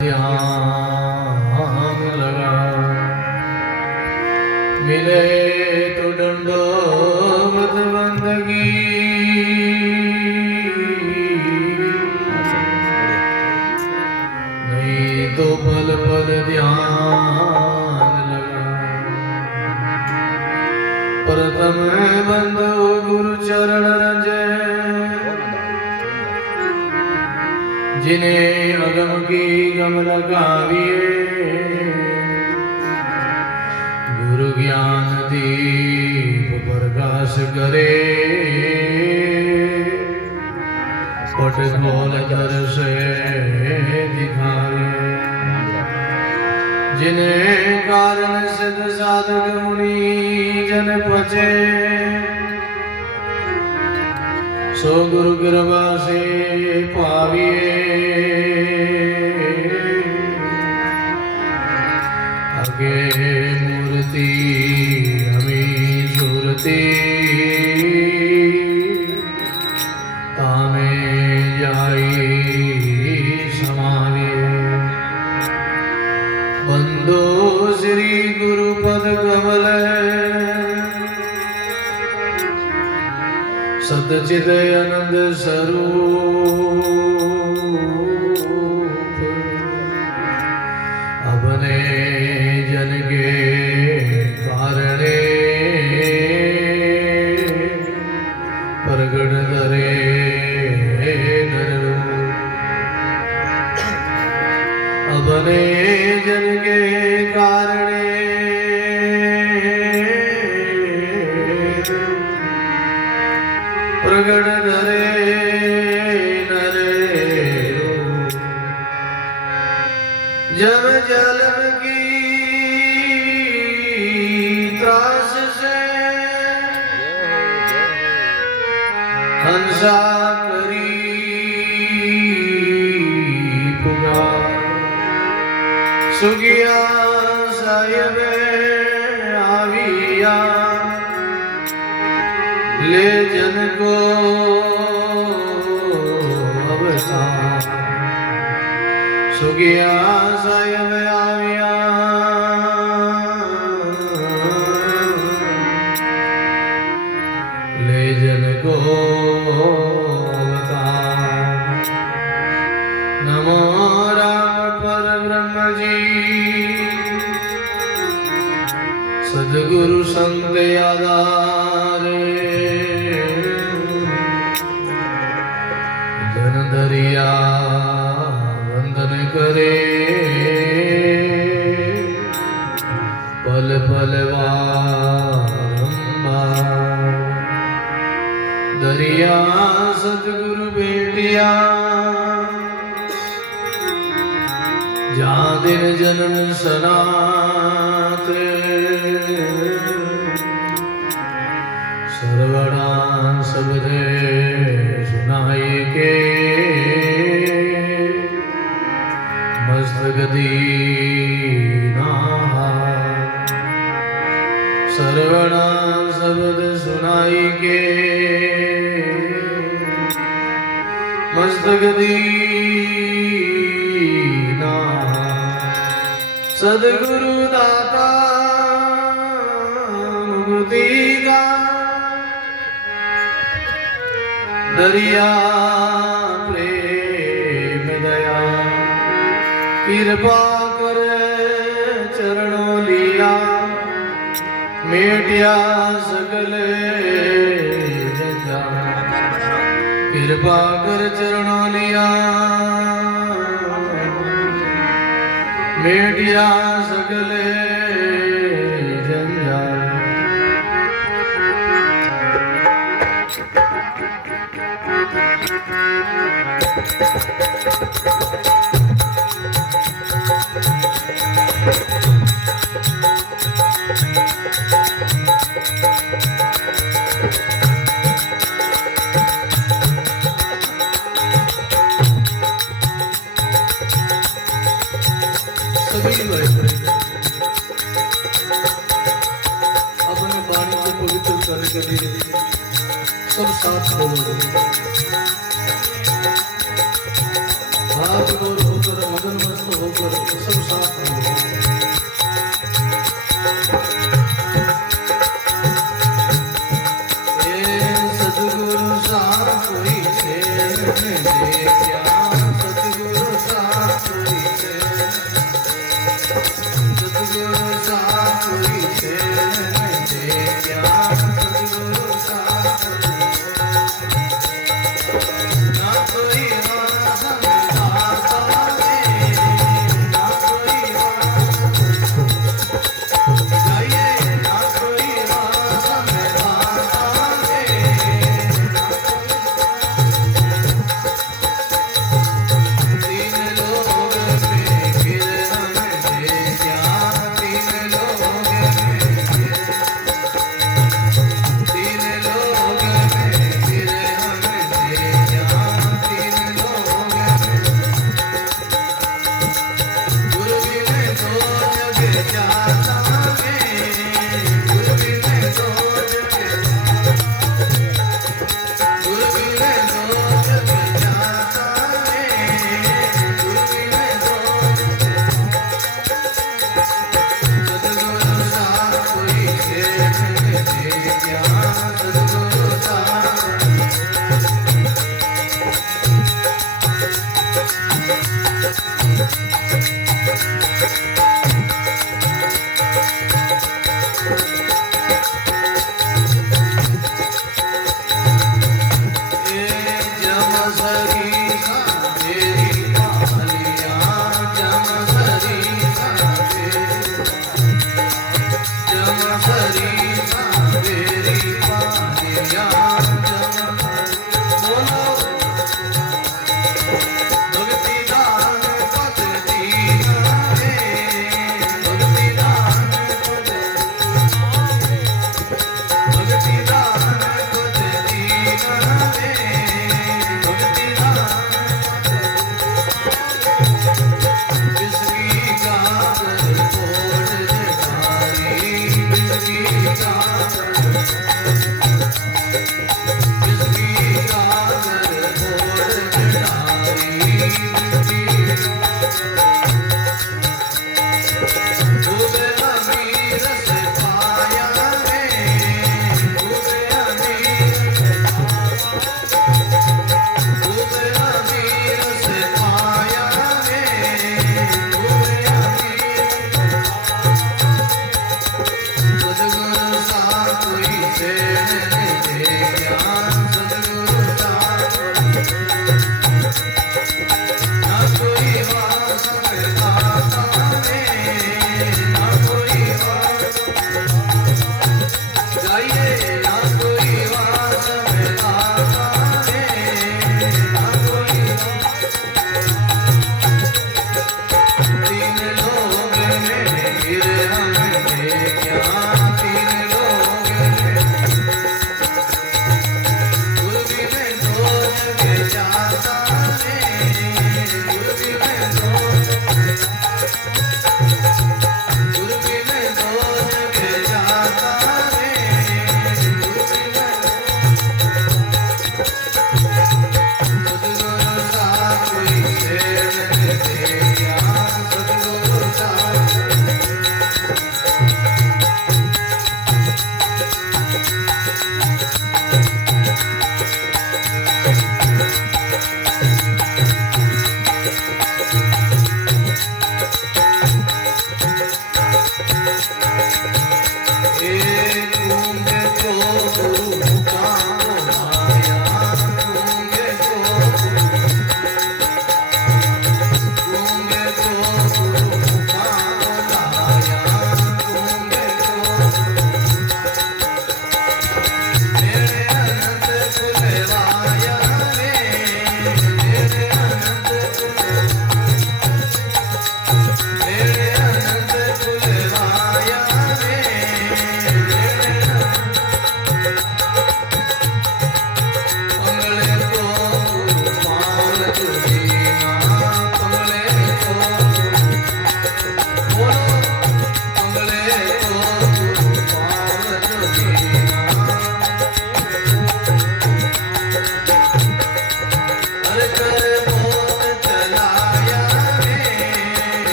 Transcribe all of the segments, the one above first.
ध्यान लगा मिले तो दंडोत बंदगी नहीं तो पल पल ध्यान लगा। प्रथम बंदो गुरु चरण रंजे जिन्हें अगम की गम लगाविए गुरु ज्ञान दीप प्रकाश करे पट खोल कर से दिखावे। जिन्हें कारण सिद्ध साधक मुनि जन पचे सो गुरु कृपा से पाविए। आगे मूर्ति हमें सुरती तामे जाई समावे। बंदो श्री गुरु पद कमल सतचित आनंद स्वरूप अपने जन के कारणे प्रगट करे नर अपने जन के कारणे प्रगट धरे नरे जब जलम की त्रास से हंसा करी पुकार सुगिया साहिब आविया ले जन को अवसान सुगिया साहिब आविया ले जन को अवसान। नमो राम पर ब्रह्म जी सद्गुरु संत आधार जन दरिया वंदन करे पल पल बारंबार। दरिया सतगुरु बेटिया जहाँ दिन जनन सनात सर्वणा सबदे सुनाई के मस्तक दीना। सर्वणा शब्द सुनाई के मस्तक दीना। सद्गुरु दाता मुक्ति का दरिया प्रेम दया कृपा कर चरणों लिया मेटिया सकल जंजाल। कृपा कर चरणों लिया मेटिया सकल जंजाल। सभी अपने वाणी को पवित्र करने के लिए सब साथ बोलो। भाव विनोद होकर मगन मस्त होकर करो सब साथ में सतगुरु सा कोई से क्या सतगुरु सा कोई से सतगुरु सा कोई से क्या सतगुरु सा ना कोई भक्ति दान पद दीना रे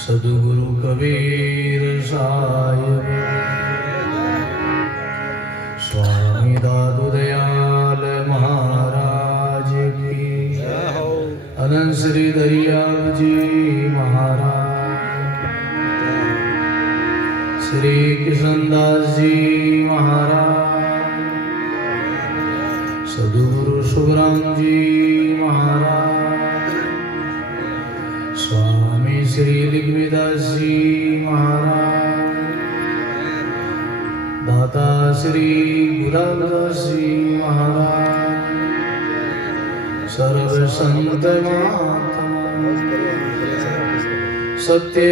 सद्गुरु कबीर साहिब, स्वामी दादू दयाल महाराज की, अनंत श्री दरियाल जी महाराज, श्री कृष्णदास जी महाराज, सद्गुरु सुखराम जी महाराज, स्वामी श्री दिग्विदास जी महाराज, दाता श्री गुरुदास जी महाराज, सर्व संत महात्मा, सत्य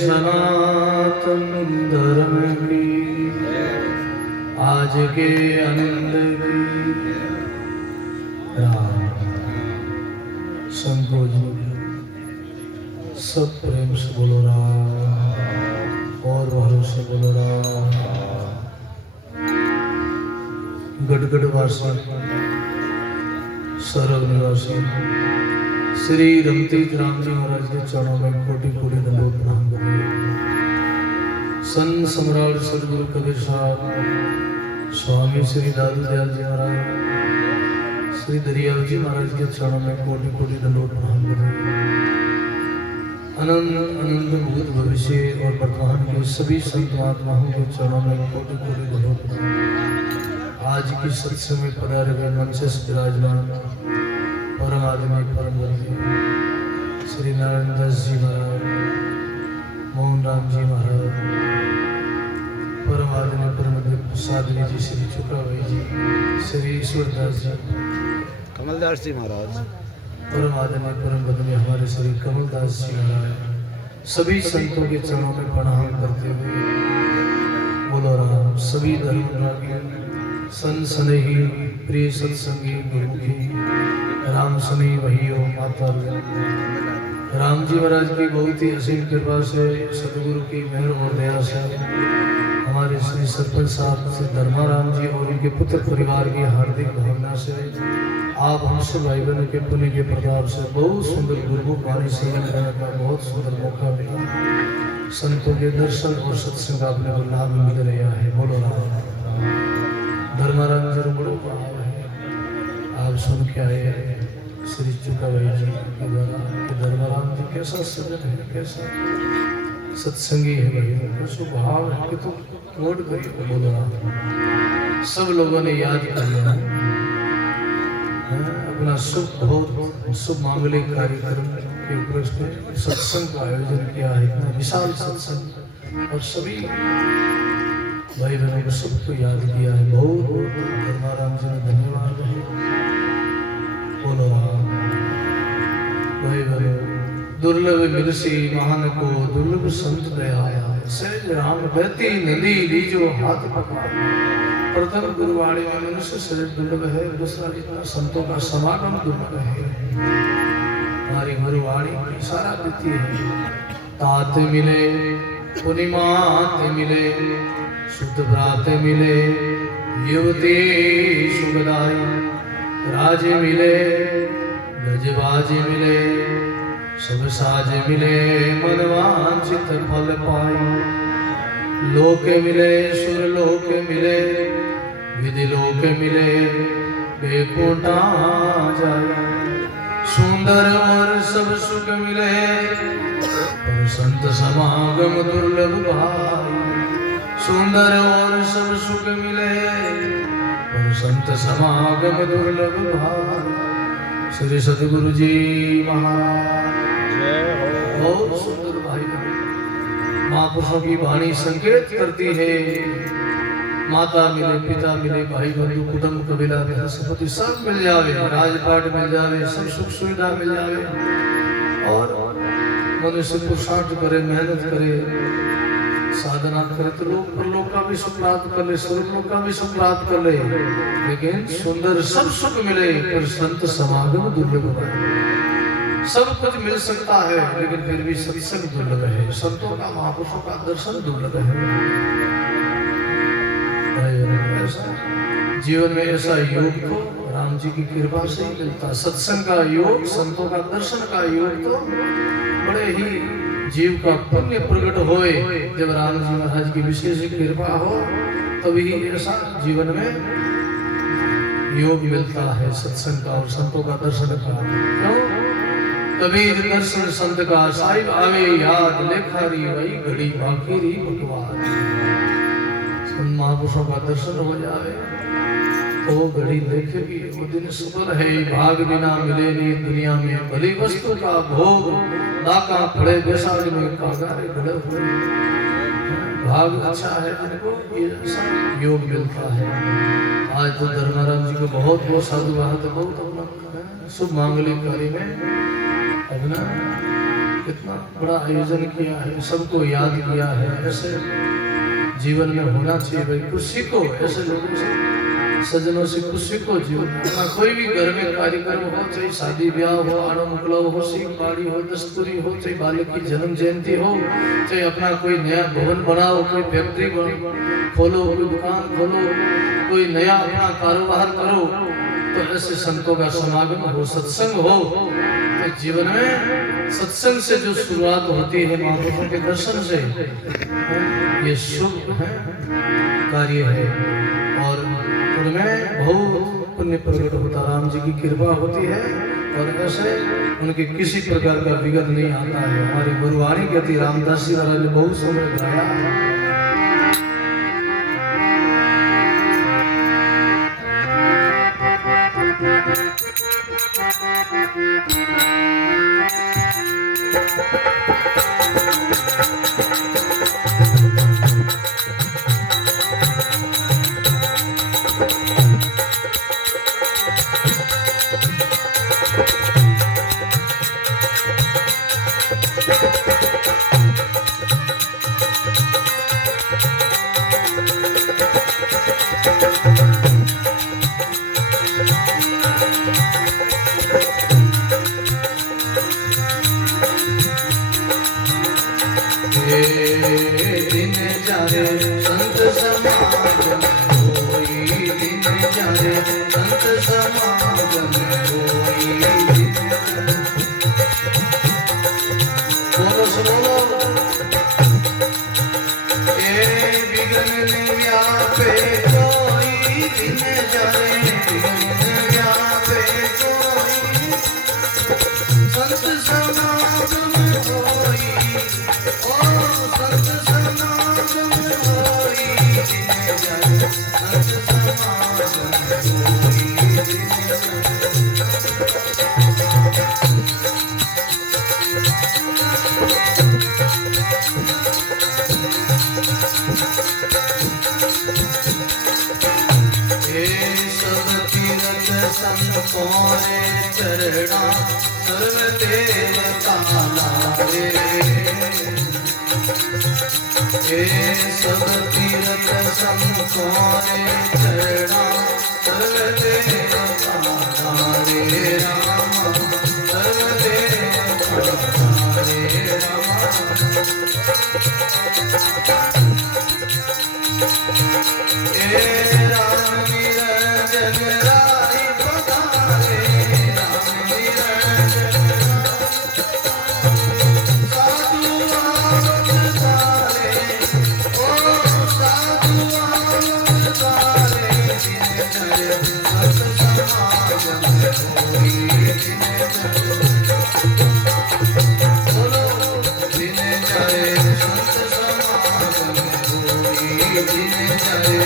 सनातन धर्म की, आज के आनंद की राम संकोच सब प्रेम से बोलो राम और भरोसे बोलो राम। गढ़गढ़ वासी सरल निवासी श्री रमतीत राम जी महाराज के चरणों में कोटि कोटि दंडोत प्रणाम करें। संत सम्राट सद्गुरु कबीर साहब, स्वामी श्री दादू दयाल जी महाराज, श्री दरियाल जी महाराज के चरणों में कोटि कोटि दंडोत प्रणाम करें। अनंत अनंत भूत भविष्य और वर्तमान के सभी संत महात्माओं के चरणों में कोटि कोटि दंडोत प्रणाम। आज की सत्संग में पधारे हुए मंच से विराजमान परम आदमी परम वंदनीय श्री नारायण दास जी महाराज, मोहन राम जी महाराज, परम आदमी परम प्रसादी जी, श्री चुका भाई जी, श्री ईश्वरदास जी, कमलदास जी महाराज, परम आदमी परम वंदनीय हमारे श्री कमलदास जी महाराज, सभी संतों के चरणों में प्रणाम करते हुए बोलो राम। सभी धर्मरागी सन स्नेही प्रिय सत्संगी गुरुमुखी राम स्नेही भाइयों माता, राम जी महाराज की बहुत ही असीम कृपा से, सदगुरु की मेहर और दया से हमारे श्री सरपंच साहब से धर्माराम जी और उनके पुत्र परिवार की हार्दिक भावना से आप हमसे भाई बहनों के पुण्य के प्रताप से बहुत सुंदर गुरुमुख वाणी सेवन करने का बहुत सुंदर मौका मिला। संतों के दर्शन और सत्संग आपने को लाभ मिल रहा है। बोलो राम। धर्माराम जी बड़ो भाव है, आप सुन के आए, श्री चुकाबाई जी के द्वारा के धर्मराम जी कैसा सजन है, कैसा सत्संगी है भाई, कैसा भाव है कि तो वर्ड करिए बोलो राम। सब लोगों ने याद कर लिया अपना बहुत शुभ मांगलिक कार्यक्रम के ऊपर सत्संग का आयोजन किया है, इतना विशाल सत्संग, और सभी भाई बहनों को सबको याद किया है। बहुत बहुत धर्माराम जी ने धन्यवाद है। बोलो राम। भाई बहनों, दुर्लभ मिलसी महान को दुर्लभ संत दयाया, सहज राम बहती नदी लीजो हाथ पकड़ा। प्रथम गुरुवाणी में मनुष्य शरीर दुर्लभ है, दूसरा जितना संतों का समागम दुर्लभ है। हमारी गुरुवाणी की सारा देती है। तात मिले पुनिमात मिले, शुद्ध भ्रात मिले, युवती सुगदाई, राजे मिले गजबाजे मिले, सब साजे मिले, मनवांचित फल पाई। लोक मिले सुर लोक मिले, विधि लोक मिले, बेकुंठा जाए। सुंदर और सब सुख मिले, पर संत समागम दुर्लभ भाई। सुंदर और सब सुख मिले, पर संत समागम दुर्लभ भाई। श्री सतगुरु जी महाराज बहुत सुंदर भाई। महापुरुषों की वाणी संकेत करती है, माता मिले, पिता मिले, भाई बंधु कुटुंब कबीला संपत्ति सब मिल जावे, राजपाट मिल जावे, सब सुख सुविधा मिल जावे, और मनुष्य पुरुषार्थ करे, मेहनत करे, साधना करे तो लोग परलोक का भी सुख प्राप्त कर ले, स्वर्गलोक का भी सुख प्राप्त कर ले। लेकिन सुंदर सब सुख मिले, पर संत समागम दुर्लभ है। सब कुछ मिल सकता है, लेकिन फिर भी सत्संग दुर्लभ है। संतों का, महापुरुषों का दर्शन दुर्लभ है। जीवन में ऐसा योग तो राम जी की कृपा से ही मिलता। सत्संग का योग, संतों का दर्शन का योग तो बड़े ही जीव का पुण्य प्रकट होए। जब राम जी महाराज की विशेष कृपा हो तभी ऐसा जीवन में योग मिलता है, सत्संग का और संतों का दर्शन का। क्यों? कबीर दर्शन संत का साहिब आवे याद, लेखारी वही घड़ी बाकी री बकवाद। महापुरुषों का दर्शन हो जावे तो घड़ी देखेगी वो दिन सुपर है। भाग बिना मिले नहीं दुनिया में, भली वस्तु का भोग नाका पड़े बैसाख में कागारे गड़े हुए। भाग अच्छा है जिनको ये योग मिलता है। आज तो धर्माराम जी को बहुत बहुत साधुवाद, बहुत अपना शुभ मांगलिक कार्य में अपना कितना बड़ा आयोजन किया है, सबको याद किया है। ऐसे जीवन में होना चाहिए भाई। कुछ सीखो ऐसे लोगों से, सज्जनों से कुछ सीखो जीवन में। कोई भी घर में कार्यक्रम हो, चाहे शादी ब्याह हो, आनो मुकलाव हो, सीख बाड़ी हो, दस्तूरी हो, चाहे बालक की जन्म जयंती हो, चाहे अपना कोई नया भवन बनाओ, कोई फैक्ट्री खोलो, कोई दुकान खोलो, कोई नया अपना कारोबार करो, तो ऐसे संतों का समागम हो, सत्संग हो। तो जीवन में सत्संग से जो शुरुआत होती है, महापुरुषों के दर्शन से, ये शुभ कार्य है और उनमें बहुत पुण्य प्रकट होता, राम जी की कृपा होती है और ऐसे उनके किसी प्रकार का विघ्न नहीं आता है। हमारी गुरुवाणी कहती, रामदास जी महाराज ने बहुत समय गाया। दिन जारे संत समागम होई, दिन जारे संत समागम होई। बोलो सुनो, ए बिगन व्यापे कोई, दिन जारे बिगन व्यापे कोई। पौने चरणा सर्व देवता लागे हे सब तीर्थ संकोने चरणा सर्व देवता लागे राम सर्व देवता लागे राम हे राम निरंजन राय पधारे राम निरंजन साधु अवतारे ओ साधु अवतारे जिन जय सत समागम होई जिन बोलो जिन जय सत समागम होई जिन जय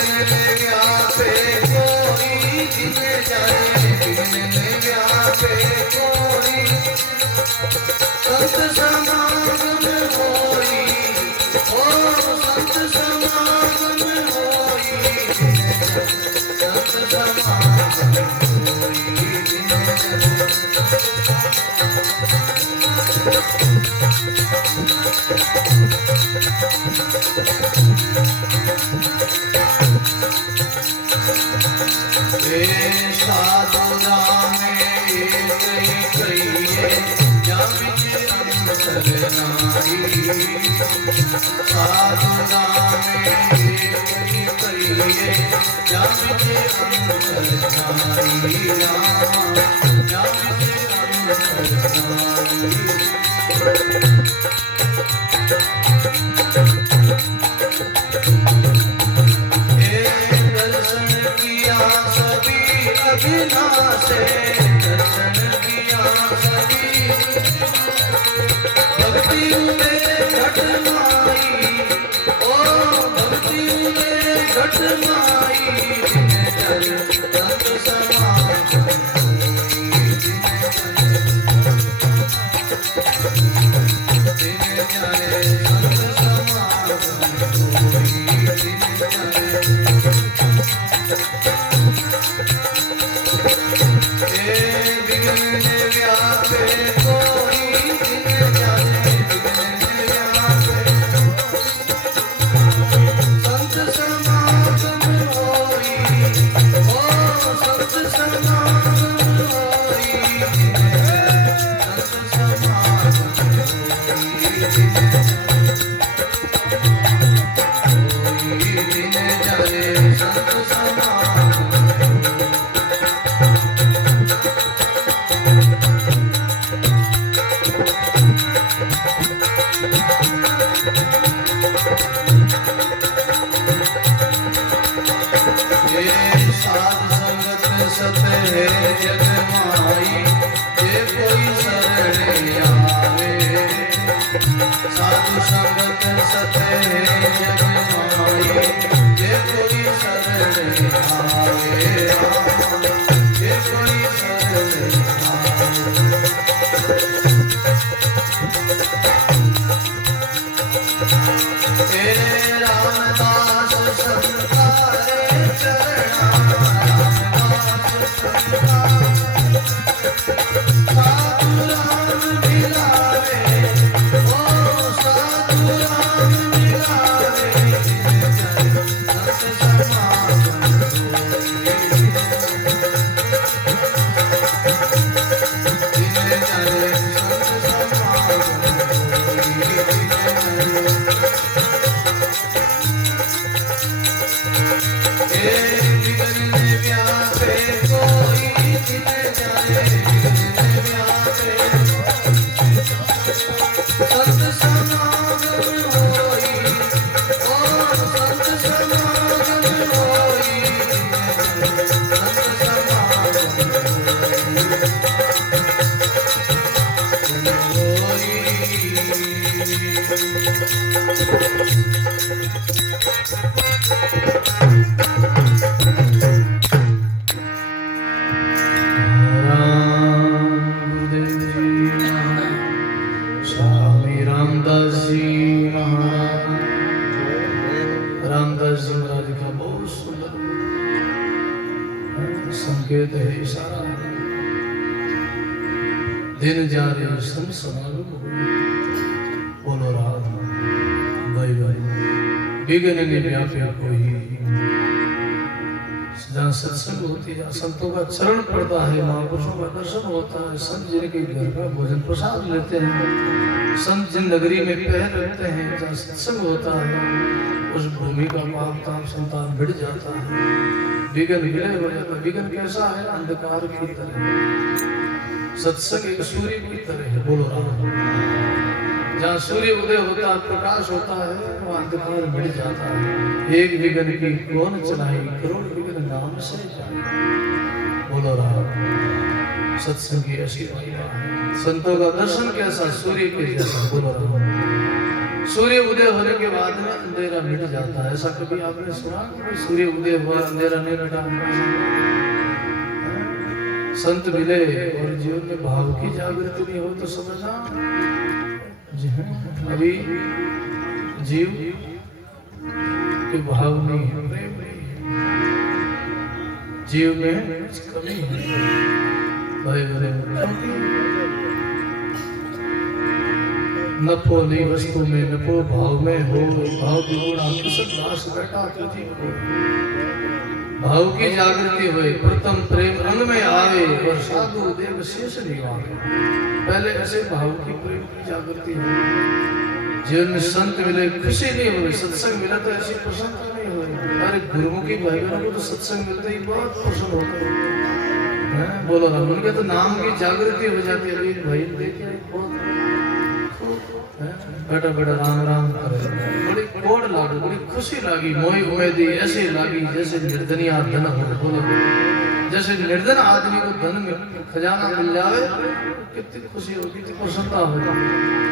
व्यापे कोई जिन जाए व्यापे कोई संत समागम होई ओ संत समागम होई संत समागम होई साधुरा में कहिए या बिच अंतर नारी साधुरा में कहिए या बिच अंतर नारी राम या बिच अंतर दर्शन किया सभी अभिलाषे दर्शन किया सभी भक्ति में घटनाई ओ भक्ति में घटनाई जल संत समागम दिन जाए संत समागम व्यापे कोई जिन जाने व्यापे संत समागम होई ओ संत समागम होई संत समागम होई जिन जाने संत समागम साध संगत सत है जग माई जे कोई शरण आवे साधु संगत सत है जग माई जे कोई शरण आवे जे कोई शरण आवे रामदास संतारे चरणा साधु राम मिलावे ओ साधु राम मिलावे सत समागम जिन जय सत समागम व्यापे कोई जिन जाए व्यापे संत समागम होई ओ संत समागम होई संत समागम होई दिन जा रे सन समागम बोलो राम भाई भाई विघ्न ने व्याप्या कोई जहाँ सत्संग होती है संतों का चरण पड़ता है महापुरुषों का दर्शन होता है संत जिनके घर का भोजन प्रसाद लेते हैं संत जिन नगरी में पैर रखते हैं जहाँ सत्संग होता है उस भूमि का पाप ताप संतान मिट जाता है विघ्न विलय हो जाता है। विघ्न कैसा है अंधकार की तरह सत्संग एक सूर्य की तरह है बोलो राम जहाँ सूर्य उदय होता है प्रकाश होता है वो अंधकार मिट जाता है एक विघ्न की कौन चलाई करोड़ विघ्न नाम से जाए बोलो राम सत्संग की ऐसी महिमा है संतों का दर्शन कैसा सूर्य के जैसा बोलो राम सूर्य उदय होने के बाद में अंधेरा मिट जाता है ऐसा कभी आपने सुना सूर्य उदय हुआ अंधेरा नहीं मिटा संत मिले और जीवन में भाव की जागृति नहीं हो तो समझना अभी जीव के भाव नहीं है प्रेम नहीं है जीव में कमी है भाई नफो नहीं वस्तु में नफो भाव में हो भाव गुण दास बैठा तुझी को भाव की जागृति हुई प्रथम प्रेम रंग में आवे और साधु देव शेष निवारे पहले ऐसे भाव की प्रेम की जागृति हुई जीवन में संत मिले खुशी नहीं हुई सत्संग मिला तो ऐसी प्रसन्नता नहीं हुई अरे गुरुमुखी भाई बहनों को तो सत्संग मिलते ही बहुत प्रसन्न होते हैं बोलो ना उनके तो नाम की जागृति हो जाती है एक भाई देखे बड़ा बड़ा राम राम करे बड़ी कोड़ लागी बड़ी खुशी लागी मोई उम्मीदी ऐसी लागी जैसे निर्धनिया धन हो बोलो जैसे निर्धन आदमी को धन में खजाना मिल जावे कितनी खुशी होगी कितनी प्रसन्नता होगी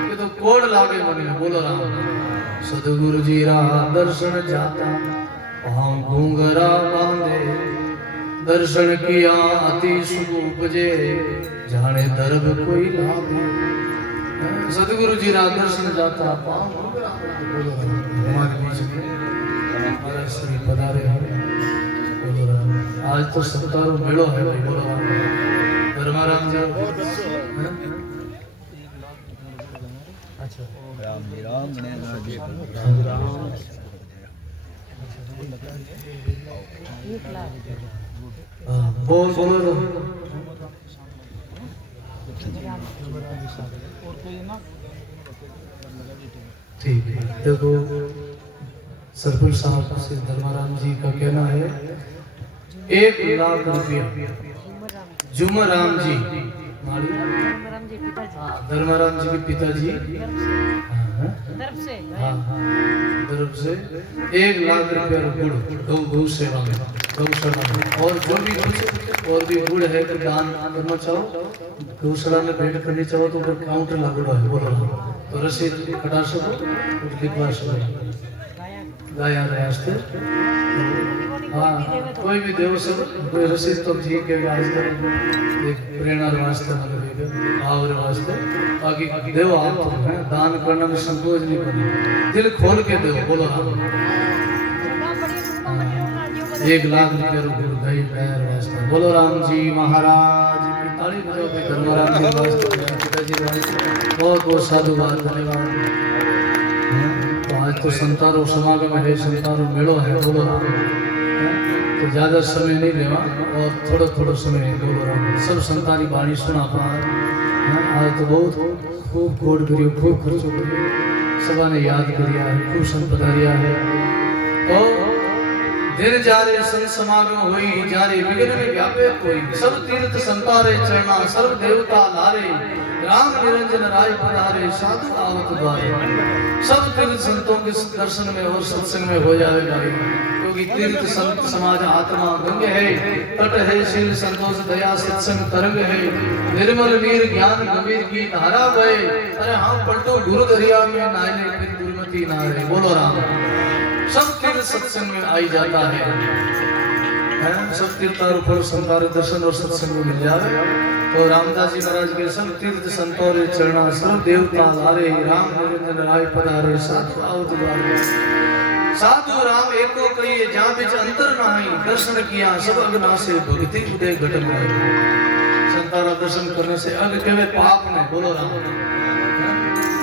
ये तो कोड़ लागे मन में बोलो राम सदगुरु जी रा दर्शन जाता वहां घूंघरा बांधे दर्शन किया अति सुख उपजे जाने दर्द कोई लागे सदगुरु जी रा दर्शन जाता हमारे बीच में हमारा श्री पधारे आज तो सत्तारो मेड़ो है बोलो धर्माराम जी अच्छा राम जी राम बोल बोलो ठीक है देखो सरपंच साहब से धर्माराम जी का कहना है 1 लाख रुपया जुमराम जी धर्माराम जी के पिताजी तरफ से 1 लाख रुपया गुड़ गौ सेवा में गौशाला में और जो भी कुछ और भी गुड़ है तो दान करना चाहो गौशाला में भेंट करनी चाहो तो ऊपर काउंटर लगड़ा है बोलो तो रसीद कटा सको लिखवा सको गाया रास्ते हाँ कोई भी देव से कोई रसीद तो ठीक है आज तक एक प्रेरणा वास्ते और वास्ते बाकी देव आप तो है दान करने में संकोच नहीं करना दिल खोल के दो बोलो 1 लाख रुपया गई पैर वास्ते बोलो राम जी महाराज की ताली बजाओ पे धर्मराम जी वास्ते पिताजी वास्ते बहुत बहुत साधुवाद धन्यवाद आज तो संतारो समागम है संतारो मेड़ो है बोलो तो ज्यादा समय नहीं लेवा और थोड़ा समय बोलो सब संतारी बाणी सुना पार आज तो बहुत खूब कोड करियो खूब खर्चो करियो सभा ने याद करिया है खूब संपदारिया है और दिन जारे संत समागम होई जारे विघ्न में व्यापे कोई सब तीर्थ संतारे चरना सर्व देवता लारे राम निरंजन राय पधारे साधु आवत द्वारे सब तीर्थ संतों के दर्शन में और सत्संग में हो जाएगा क्योंकि तीर्थ संत समाज आत्मा गंग है तट है शील संतोष दया सत्संग तरंग है निर्मल नीर ज्ञान गंभीर की धारा बहे अरे हाँ पलटो गुरु दरिया में नायले फिर दुर्मति ना रहे बोलो राम सब तीर्थ सत्संग में आई जाता है सब तीर्थारों पर संतार दर्शन और सत्संग मिल जाए तो रामदास जी महाराज के सब तीर्थ संतों रे चरणा सर्व देवता लारे राम निरंजन राय पधारे साधु आवत द्वारे साधु राम एको कहिए जहाँ बिच अंतर नाही दर्शन किया सब अगना से भक्ति उदय घट में संतारा दर्शन करने से अग केवे पाप ने बोलो राम,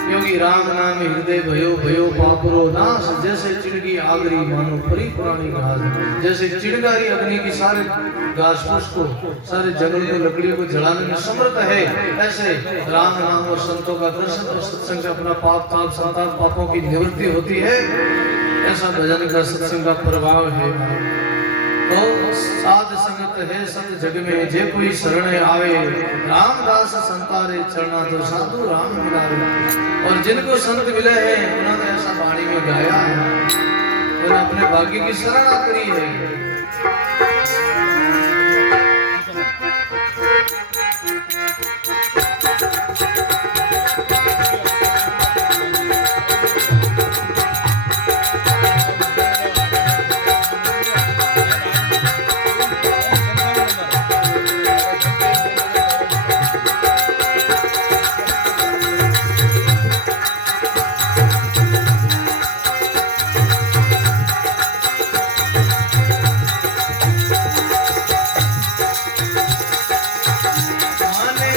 क्योंकि राम नाम हृदय भयो भयो पापरो नाश, जैसे चिड़गी आगरी मानो परी पुरानी घास, जैसे चिड़गारी अग्नि की सारे घास फूस को सारे जंगल में लकड़ियों को जलाने में समर्थ है, ऐसे राम नाम और संतों का दर्शन और सत्संग से अपना पाप ताप संताप पापों की निवृत्ति होती है। ऐसा भजन का सत्संग का प्रभाव है। तो साध संगत है सत जग में, जे कोई शरण आवे, रामदास संतारे चरना तो साधु राम मिलावे। और जिनको संत मिले हैं उन्होंने ऐसा वाणी में गाया है, उन्होंने अपने भाग्य की सराहना करी है। माने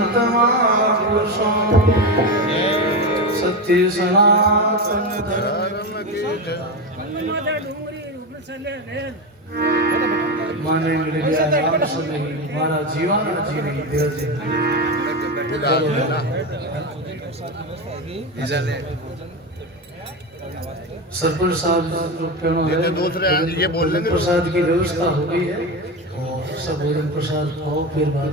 संत महापुरुषों सत्य सनातन धर्म माने मिल गया राम समय हमारा जीवन जीवी देव जी सरपंच साहब जो प्रसाद की व्यवस्था हो गई है और सब भोजन प्रसाद खाओ फिर बाद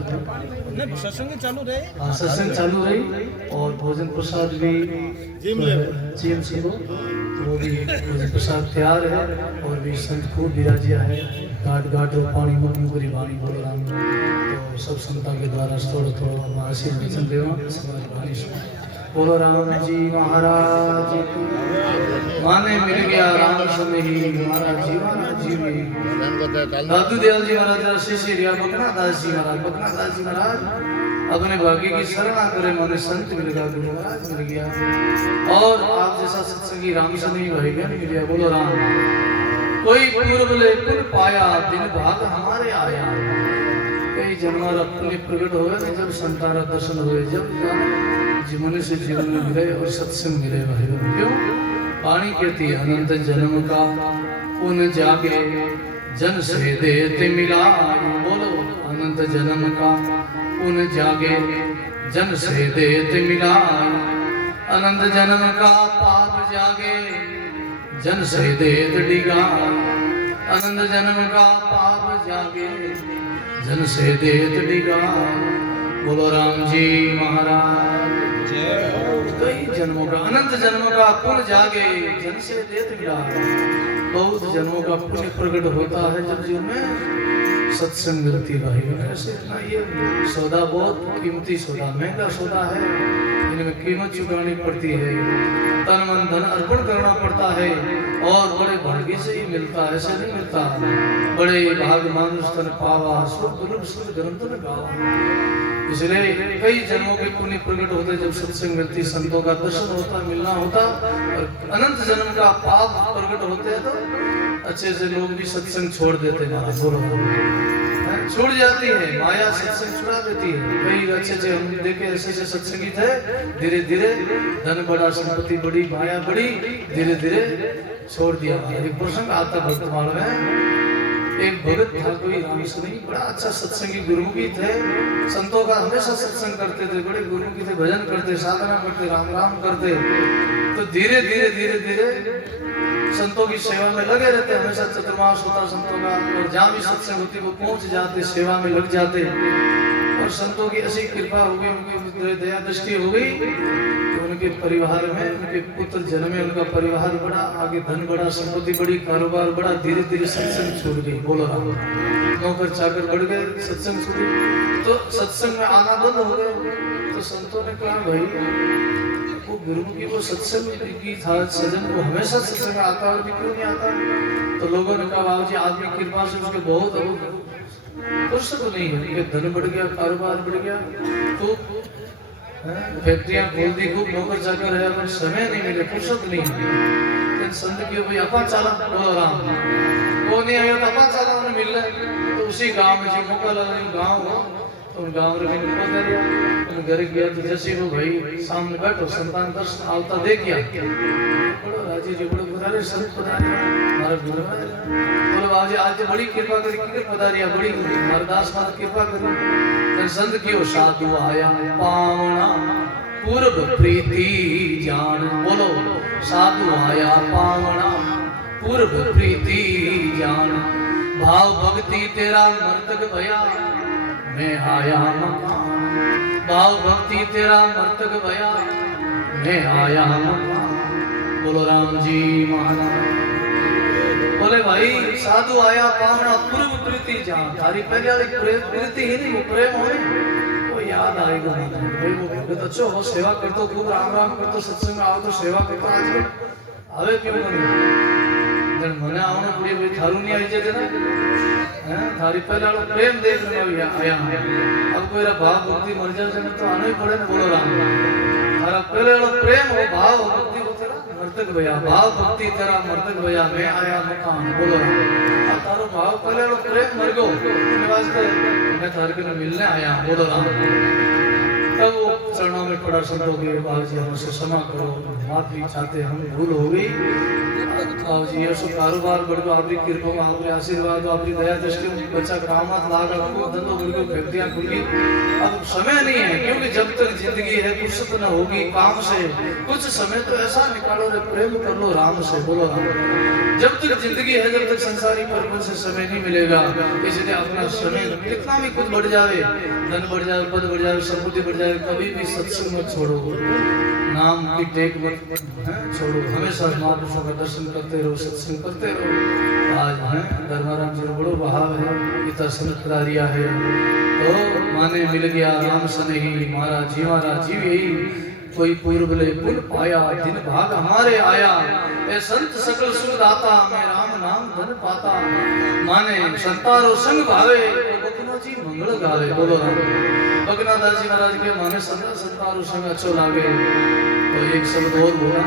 में सत्संग चालू रहे। हाँ सत्संग चालू रही और भोजन प्रसाद भी जीएम से हो वो भी भोजन प्रसाद तैयार है और भी संत को विराजिया है घाट घाट और पानी मुखरी वाणी बोल राम तो सब संता के द्वारा थोड़ा थोड़ा आशीर्वाद वचन देवा समाज वाणी बोलो राम जी महाराज माने मिल गया राम समय ही हमारा जीवन जीवी दादू दयाल जी महाराज श्री रिया बकना दास जी महाराज अपने भाग्य की शरणा करे माने संत मिल गया गुरु महाराज मिल गया और आप जैसा सत्संगी राम से नहीं भाई मिल गया बोलो राम कोई पूर्व ले पुर पाया दिन भाग हमारे आया कई जन्मारा पुण्य प्रकट हुए जब संतारा दर्शन हुए जब जीवन से जीवन में मिले और सत्संग मिले भाई क्यों पानी कहती है अनंत जन्म का पुण्य जागे जन से देते मिला बोलो अनंत जन्म का पुण्य जागे जन से देते मिला अनंत जन्म का पाप जागे जन से देत डिगा अनंत जन्म का पाप जागे जन से देत डिगा बोलो राम जी महाराज कई जन्मों का अनंत जन्मों का पुण्य जागे जन से देत मिला बहुत जन्मों का पुण्य प्रकट होता है जब जीवन में सत्संग मिलती भाई ऐसे इतना ये सौदा बहुत कीमती सौदा महंगा सौदा है इनमें कीमत चुकानी पड़ती है तन मन धन अर्पण करना पड़ता है और बड़े भाग्य से ही मिलता है ऐसे नहीं मिलता बड़े भाग मानुष तन पावा सुख ग्रंथ में गावा इसलिए कई जन्मों के पुण्य प्रकट होते जब सत्संग मिलती संतों का दर्शन होता मिलना होता और अनंत जन्म का पाप प्रकट होते हैं तो अच्छे से लोग भी सत्संग छोड़ देते हैं बोलो छूट जाती है माया सत्संग छुड़ा देती है कई अच्छे हम देखे ऐसे सत्संगी थे धीरे धीरे धन बड़ा संपत्ति बड़ी माया बड़ी धीरे धीरे छोड़ दिया एक प्रसंग आता वर्तमान में एक भगत था कोई राम से नहीं बड़ा अच्छा सत्संगी गुरु भी थे संतों का हमेशा सत्संग करते थे बड़े गुरु की थे भजन करते साधना करते राम राम करते तो धीरे धीरे धीरे धीरे संतों की सेवा में लगे रहते हमेशा चतुर्मास होता संतों का और जहाँ भी सत्संग होती वो पहुंच जाते सेवा में लग जाते और संतों की ऐसी कृपा हो गई उनकी दया दृष्टि हो गई तो उनके परिवार में उनके पुत्र जन्मे उनका परिवार बड़ा आगे धन बड़ा संपत्ति बड़ी कारोबार बड़ा धीरे धीरे सत्संग छूट गई बोलो नौकर चाकर बढ़ गए सत्संग छूट तो सत्संग में आना बंद हो गए तो संतों ने कहा भाई वो गुरु की वो सत्संग की था सजन को हमेशा सत्संग आता और भी क्यों नहीं आता तो लोगों ने कहा बाबू जी आपकी कृपा से उसके बहुत फुर्सत नहीं है कि धन बढ़ गया कारोबार बढ़ गया तो फैक्ट्रियां खोल दी खूब नौकर चाकर है पर समय नहीं मिले फुर्सत नहीं है संत की भाई अपा चाला बोलो राम वो नहीं आया तो अपा चाला उन्हें मिल रहा तो उसी गांव में जो मौका लगा गाँव हो तो उन गाँव में घर गया तो जैसे वो भाई सामने बैठो संतान दर्शन आवता देख गया बड़ो राजी जी बड़ो पधारे संत पधारे हमारे गुरु बोलो बाबू जी आज बड़ी कृपा करी किधर पधारिया बड़ी हरदास माता कृपा करो संत कियो साधु आया पावना पूर्व प्रीति जान बोलो साधु आया पावना पूर्व प्रीति जान भाव भक्ति तेरा मर्तक भया मैं आया मकान भाव भक्ति तेरा मर्तक भया मैं आया मकान बोलो राम जी महाराज बोले भाई साधु आया पावना पूर्व प्रीति जान तारी पहले वाली प्रीति ही नहीं वो प्रेम हो वो याद आएगा भाई वो भगत अच्छो हो सेवा करतो खूब राम राम करतो सत्संग में आओ तो सेवा करतो आज आवे क्यों नहीं जन मने आवने पूरी भाई थारू नहीं आई जगह ना थारी पहले वाला प्रेम देखने में आया अब कोई भाव भक्ति मर जाए तो आना ही पड़े ना बोलो राम थारा पहले वाला प्रेम हो भाव भक्ति हो तेरा मर्तक भया भाव भक्ति तेरा मर्तक भया मैं आया मकान बोलो राम तारो भाव पहले वाला प्रेम मर गयो इस वास्ते मैं थारे को मिलने आया बोलो राम पड़ा संतों के बाबू जी हमसे क्षमा करो, माफी चाहते हम भूल हो गई। बाबू जी ये सो कारोबार बढ़ो, आपकी कृपा में आपके आशीर्वाद आपकी दया दृष्टि में बच्चा कामत लागा को धंधो बढ़ो, व्यक्तियां खुली। अब समय नहीं है, क्योंकि जब तक जिंदगी है फुर्सत न होगी काम से, कुछ समय तो ऐसा निकालो रे प्रेम कर लो राम से, बोलो राम। जब तक जिंदगी है, जब तक संसारी पर्पल से समय नहीं मिलेगा, इसलिए अपना समय कितना भी कुछ बढ़ जाए, धन बढ़ जाए, पद बढ़ जाए, संपत्ति बढ़ जाए, कभी भी सत्संग मत छोड़ो, नाम की टेक मत छोड़ो, हमेशा महापुरुषों का दर्शन करते रहो, सत्संग करते रहो। आज है धर्माराम जी बड़ो बहाव है, पिता सनत करारिया है, तो माने मिल गया राम सनेही, मारा जीव यही, कोई पूर्व ले पुल पाया, दिन भाग हमारे आया, ए संत सकल सुख दाता, मैं राम नाम धन पाता। माने संतारो संग भावे, बकना जी मंगल गावे, बोलो राम। बकना दास जी महाराज के माने संतारो संग अच्छो लागे, तो एक शब्द और बोला,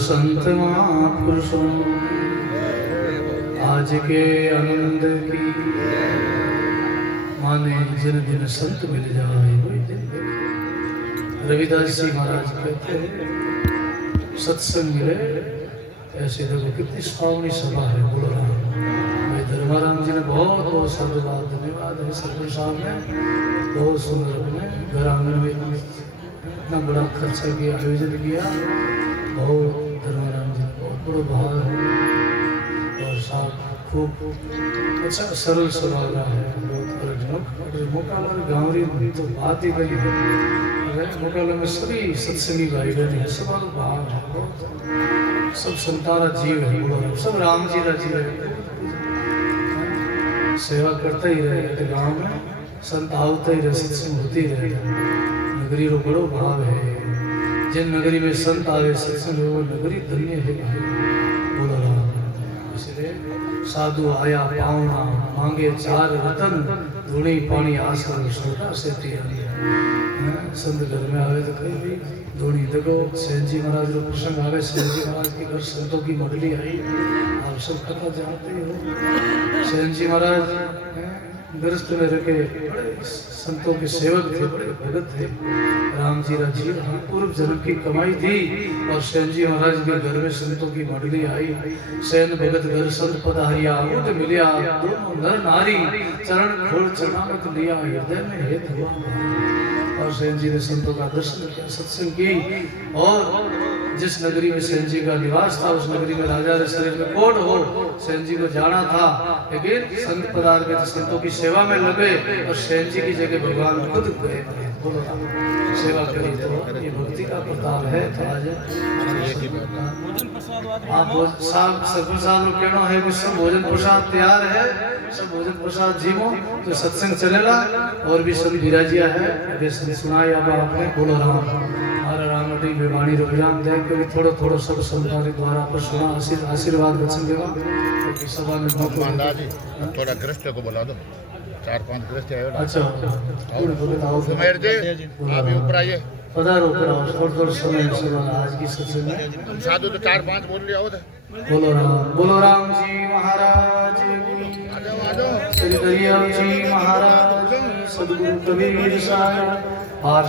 संत महापुरुषों आज के आनंद की माने जिन दिन संत मिल जाए वही दिन देखे। रविदास जी महाराज कहते हैं सत्संग मिले ऐसे देखो कितनी सुहावनी सभा है। बोलो राम। भाई धर्माराम जी ने बहुत बहुत साधुवाद धन्यवाद है। सरपंच साहब ने बहुत सुंदर अपने घर आंगन में इतना बड़ा खर्चा किया, आयोजन किया। बहुत धर्माराम जी ने बहुत बड़ा भाव और साहब खूब अच्छा सरल स्वभाव है। बहुत मोकाला गाँवरी तो बात ही कही है। मोकाला में सभी सत्संगी भाई बहन है, सब भाव है, बहुत सब संतारा जीव है। बोलो सब राम जी का जीव है। सेवा करता ही रहे गाँव में, संत आवता ही रहे, सत्संग होती रहे। नगरी रो बड़ो भाव है। जिन नगरी में संत आवे सत्संग वो नगरी धन्य है। बोलो राम। इसलिए साधु आया पावना मांगे चार रतन धूणी पानी आसन सोना से संत घर में आवे तो कहीं भी धूणी देखो। सेन जी महाराज जो प्रसंग आवे, सेन जी महाराज के घर संतों की मंडली आई, आप सब कथा जानते हो। सेन जी महाराज गृहस्थ में रखे बड़े संतों के सेवक थे, बड़े भगत थे। राम जी राजी पूर्व जन्म की कमाई थी और सेन जी महाराज के घर में संतों की मंडली आई। सेन भगत घर संत पधारिया उठ मिलिया दोनों नर नारी चरण खोल चरणामृत लिया हृदय में हेत हुआ। और सेन जी ने संतों का दर्शन किया, सत्संग की। और जिस नगरी में सेन जी का निवास था उस नगरी में राजा रे शरीर में कोट हो सेन जी को जाना था, लेकिन संत पदार्थ के संतों की सेवा में लगे और सेन जी की जगह भगवान खुद गए। बोलो सेवा करी तो ये भक्ति का प्रताप है। तो आज आप साहब सरपंच साहब को कहना है कि सब भोजन प्रसाद तैयार है, सब भोजन प्रसाद जीवो तो सत्संग चलेगा। और भी सभी विराजिया है सुनाई अब आपने। बोलो राम। हर राम अटी बेवाणी रुझान दे क्योंकि थोड़ा थोड़ा सब संतान द्वारा पर सुना आशीर्वाद वचन देगा। सभा में थोड़ा गृहस्थ को बुला दो, 4-5 गृहस्थ आए। अच्छा सुमेर जी आप भी ऊपर आइए। पधारो थोड़ा समय आज की सत्संग में साधु तो 4-5 बोल लिया होता। बोलो राम जी महाराज श्री दरिया जी महाराज सदगुरु कबीर साहब। और